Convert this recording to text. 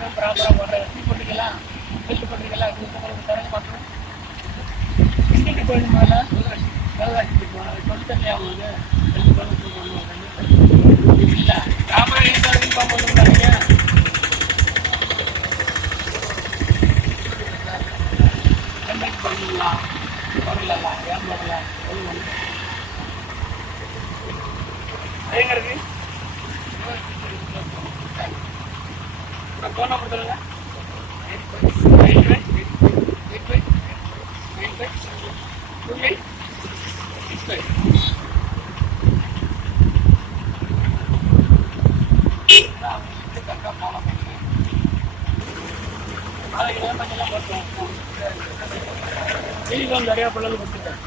எல்லாம் ப்ராப்பராக போடுற எப்படி போட்டுக்கலாம் பில்லு போட்டுக்கலாம் இது உங்களுக்கு தரங்க பார்க்கணும் எங்கிட்டு போயிடும் மேலே கல்காட்சி போயிடுவாங்க சொல்லி தரலையா அவங்களுக்கு ரெண்டு பேரும் பண்ணுவாங்க இல்லை பண்ணலாம் ஏன் ஃபோன் நம்பர் சொல்லுங்க nine five eight five nine five two eight six five நாளைக்கு தான் வந்து கொடுத்துட்டேன்.